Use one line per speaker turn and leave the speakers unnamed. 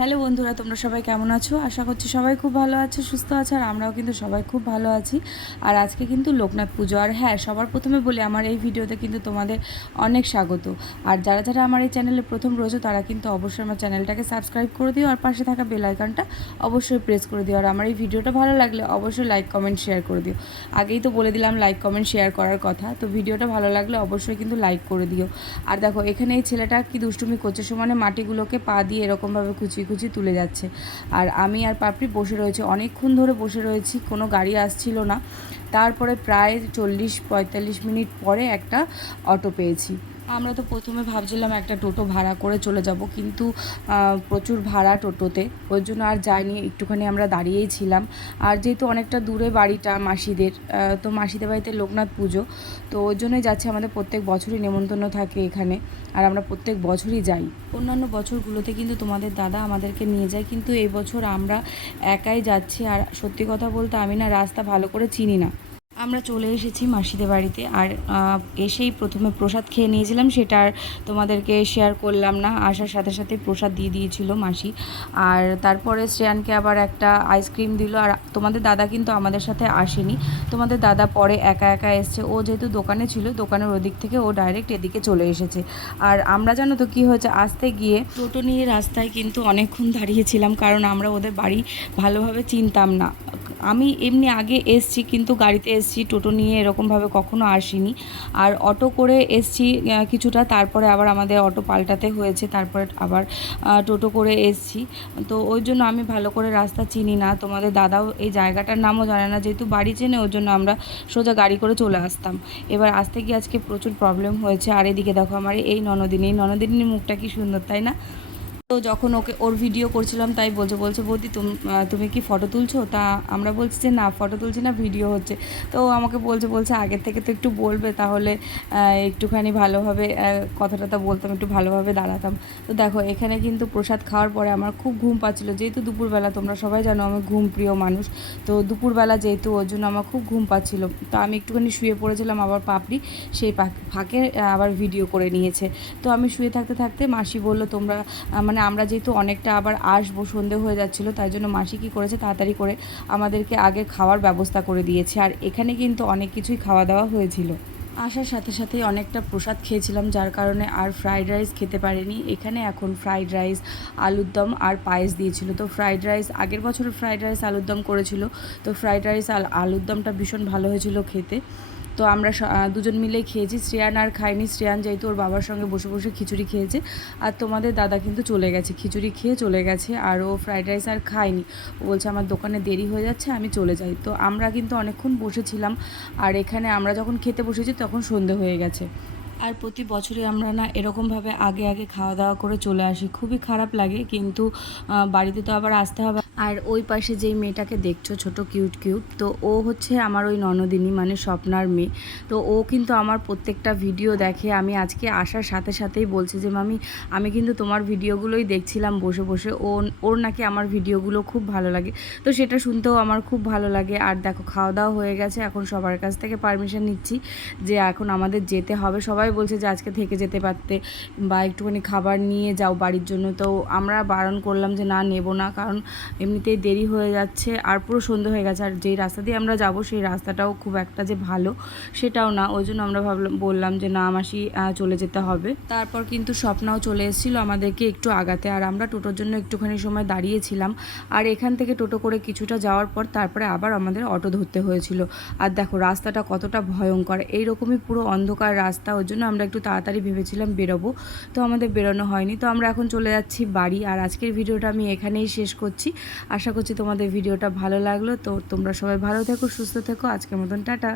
Hello বন্ধুরা, তোমরা সবাই কেমন আছো? আশা করছি সবাই খুব ভালো আছে, সুস্থ আছে, আর আমরাও কিন্তু সবাই খুব ভালো আছি। আর আজকে কিন্তু লোকনাথ পুজো। আর হ্যাঁ সবার প্রথমে বলি, আমার এই ভিডিওতে কিন্তু তোমাদের অনেক স্বাগত। আর যারা যারা আমার এই চ্যানেলে প্রথম রয়েছে, তারা কিন্তু অবশ্যই আমার চ্যানেলটাকে সাবস্ক্রাইব করে দিও, আর পাশে থাকা বেল আইকনটা অবশ্যই প্রেস করে দিও। আর আমার এই ভিডিওটা ভালো লাগলে অবশ্যই লাইক, কমেন্ট, শেয়ার করে দিও। আগেই তো বলে দিলাম, লাইক, কমেন্ট, শেয়ার করার কথা। তো ভিডিওটা ভালো লাগলে অবশ্যই কিন্তু লাইক করে দিও। আর দেখো, এখানে এই ছেলেটা কি দুষ্টুমি করছে, সমানে মাটিগুলোকে পা দিয়ে এরকমভাবে কুচিয়ে কুচিয়ে তুলে যাচ্ছে। আর আমি আর পাপড়ি বসে রয়েছে, অনেকক্ষণ ধরে বসে রয়েছি, কোনো গাড়ি আসছিল না। তারপরে প্রায় চল্লিশ পঁয়তাল্লিশ মিনিট পরে একটা অটো পেয়েছি। আমরা তো প্রথমে ভাবছিলাম একটা টোটো ভাড়া করে চলে যাব, কিন্তু প্রচুর ভাড়া টোটোতে। ওই জন্য আর যাইনি, একটুখানি আমরা দাঁড়িয়েই ছিলাম। আর যেহেতু অনেকটা দূরে বাড়িটা মাসিদের তো মাসিদের বাড়িতে লোকনাথ পুজো, তো ওই জন্যই যাচ্ছে। আমাদের প্রত্যেক বছরই নেমন্তন্ন থাকে এখানে, আর আমরা প্রত্যেক বছরই যাই। অন্যান্য বছরগুলোতে কিন্তু তোমাদের দাদা আমাদেরকে নিয়ে যায়, কিন্তু এই বছর আমরা একাই যাচ্ছি। আর সত্যি কথা বলতে আমি না রাস্তা ভালো করে চিনি না। আমরা চলে এসেছি মাসিদের বাড়িতে আর এসেই প্রথমে প্রসাদ খেয়ে নিয়েছিলাম, সেটা আর তোমাদেরকে শেয়ার করলাম না। আসার সাথে সাথে প্রসাদ দিয়ে দিয়েছিল মাসি। আর তারপরে শ্রেয়ানকে আবার একটা আইসক্রিম দিল। আর তোমাদের দাদা কিন্তু আমাদের সাথে আসেনি। তোমাদের দাদা পরে একা একা এসছে। ও যেহেতু দোকানে ছিল, দোকানের ওদিক থেকে ও ডাইরেক্ট এদিকে চলে এসেছে। আর আমরা জানো তো কী হয়েছে? আসতে গিয়ে টোটো নিয়ে রাস্তায় কিন্তু অনেকক্ষণ দাঁড়িয়েছিলাম কারণ আমরা ওদের বাড়ি ভালোভাবে চিনতাম না। আমি এমনি আগে এসছি, কিন্তু গাড়িতে এসছি টোটো নিয়ে এরকমভাবে কখনো আসিনি। আর অটো করে এসছি কিছুটা, তারপরে আবার আমাদের অটো পাল্টাতে হয়েছে, তারপরে আবার টোটো করে এসছি। তো ওই জন্য আমি ভালো করে রাস্তা চিনি না। তোমাদের দাদাও এই জায়গাটার নামও জানে না, যেহেতু বাড়ি চেনে, ওই জন্য আমরা সোজা গাড়ি করে চলে আসতাম। এবার আসতে গিয়ে আজকে প্রচুর প্রবলেম হয়েছে। আর এদিকে দেখো আমার এই ননদিনী, ননদিনীর মুখটা কি সুন্দর, তাই না? তো যখন ওকে ওর ভিডিও করছিলাম তাই বলছে বলছে বৌদি তুম- কি ফটো তুলছো? তা আমরা বলছি যে না ফটো তুলছি না ভিডিও হচ্ছে। তো আমাকে বলছে বলছে আগের থেকে তো একটু বলবে তাহলে একটুখানি ভালোভাবে আহ, কথা টথা বলতাম একটু ভালোভাবে দাঁড়াতাম। তো দেখো এখানে কিন্তু প্রসাদ খাওয়ার পরে আমার খুব ঘুম পাচ্ছিলো। যেহেতু দুপুরবেলা তোমরা সবাই জানো আমি ঘুম প্রিয় মানুষ। তো দুপুরবেলা যেহেতু ওর জন্য আমার খুব ঘুম পাচ্ছিলো। তো আমি একটুখানি শুয়ে পড়েছিলাম আবার পাপড়ি সেই ফাঁকে আবার ভিডিও করে নিয়েছে। তো আমি শুয়ে থাকতে থাকতে মাসি বলল তোমরা আহ, মানে আমরা যেহেতু অনেকটা আবার আসব, সন্ধে হয়ে যাচ্ছিল, তাই জন্য মাসি কী করেছে, তাড়াতাড়ি করে আমাদেরকে আগে খাওয়ার ব্যবস্থা করে দিয়েছে। আর এখানে কিন্তু অনেক কিছুই খাওয়া দাওয়া হয়েছিল। আসার সাথে সাথেই অনেকটা প্রসাদ খেয়েছিলাম, যার কারণে আর ফ্রাইড রাইস খেতে পারিনি। এখানে এখন ফ্রাইড রাইস, আলুর দম আর পায়েস দিয়েছিল। তো ফ্রাইড রাইস, আগের বছর ফ্রাইড রাইস আলুর দম করেছিল, তো ফ্রাইড রাইস আর আলুর দমটা ভীষণ ভালো হয়েছিল খেতে। তো আমরা দুজন মিলে খেয়েছি। শ্রেয়ান আর খায়নি। শ্রেয়ান যেহেতু ওর বাবার সঙ্গে বসে বসে খিচুড়ি খেয়েছে। আর তোমাদের দাদা কিন্তু চলে গেছে। খিচুড়ি খেয়ে চলে গেছে আর ও ফ্রাইড রাইস আর খায়নি। ও বলছে, আমার দোকানে দেরি হয়ে যাচ্ছে, আমি চলে যাই। তো আমরা কিন্তু অনেকক্ষণ বসেছিলাম। আর এখানে আমরা যখন খেতে বসেছি, তখন সন্ধে হয়ে গেছে। আর প্রতি বছরই আমরা না এরকমভাবে আগে আগে খাওয়া দাওয়া করে চলে আসি। খুবই খারাপ লাগে, কিন্তু বাড়িতে তো আবার আসতে হবে। আর ওই পাশে যেই মেয়েটাকে দেখছ, ছোট কিউট কিউট তো ও হচ্ছে আমার ওই ননদিনী মানে স্বপ্নার মেয়ে। তো ও কিন্তু আমার প্রত্যেকটা ভিডিও দেখে। আমি আজকে আসার সাথে সাথেই বলছে যে, মামি, আমি কিন্তু তোমার ভিডিওগুলোই দেখছিলাম বসে বসে। ও ওর নাকি আমার ভিডিওগুলো খুব ভালো লাগে। তো সেটা শুনতেও আমার খুব ভালো লাগে। আর দেখো খাওয়া দাওয়া হয়ে গেছে। এখন সবার কাছ থেকে পারমিশন নিচ্ছি যে, এখন আমাদের যেতে হবে। সবাই বলছে যে, আজকে থেকে যেতে পারতে বা একটুখানি খাবার নিয়ে যাও বাড়ির জন্য। তো আমরা বারণ করলাম যে, না, নেব না। কারণ এমনিতেই দেরি হয়ে যাচ্ছে আর পুরো সন্ধে হয়ে গেছে। আর যেই রাস্তা দিয়ে আমরা যাব, সেই রাস্তাটাও খুব একটা যে ভালো সেটাও না। ওই জন্য আমরা ভাবলাম, বললাম যে না, মাসি চলে যেতে হবে। তারপর কিন্তু স্বপ্নাও চলে এসেছিল আমাদেরকে একটু আগাতে। আর আমরা টোটোর জন্য একটুখানি সময় দাঁড়িয়েছিলাম। আর এখান থেকে টোটো করে কিছুটা যাওয়ার পর তারপরে আবার আমাদের অটো ধরতে হয়েছিল। আর দেখো, রাস্তাটা কতটা ভয়ঙ্কর। এইরকমই পুরো অন্ধকার রাস্তা। ওই জন্য আমরা একটু তাড়াতাড়ি ভেবেছিলাম বেরোবো। তো আমাদের বেরোনো হয়নি। তো আমরা এখন চলে যাচ্ছি বাড়ি। আর আজকের ভিডিওটা আমি এখানেই শেষ করছি। আশা করছি তোমাদের ভিডিওটা ভালো লাগল। তো তোমরা সবাই ভালো থেকো, সুস্থ থেকো। আজকের মতন টাটা।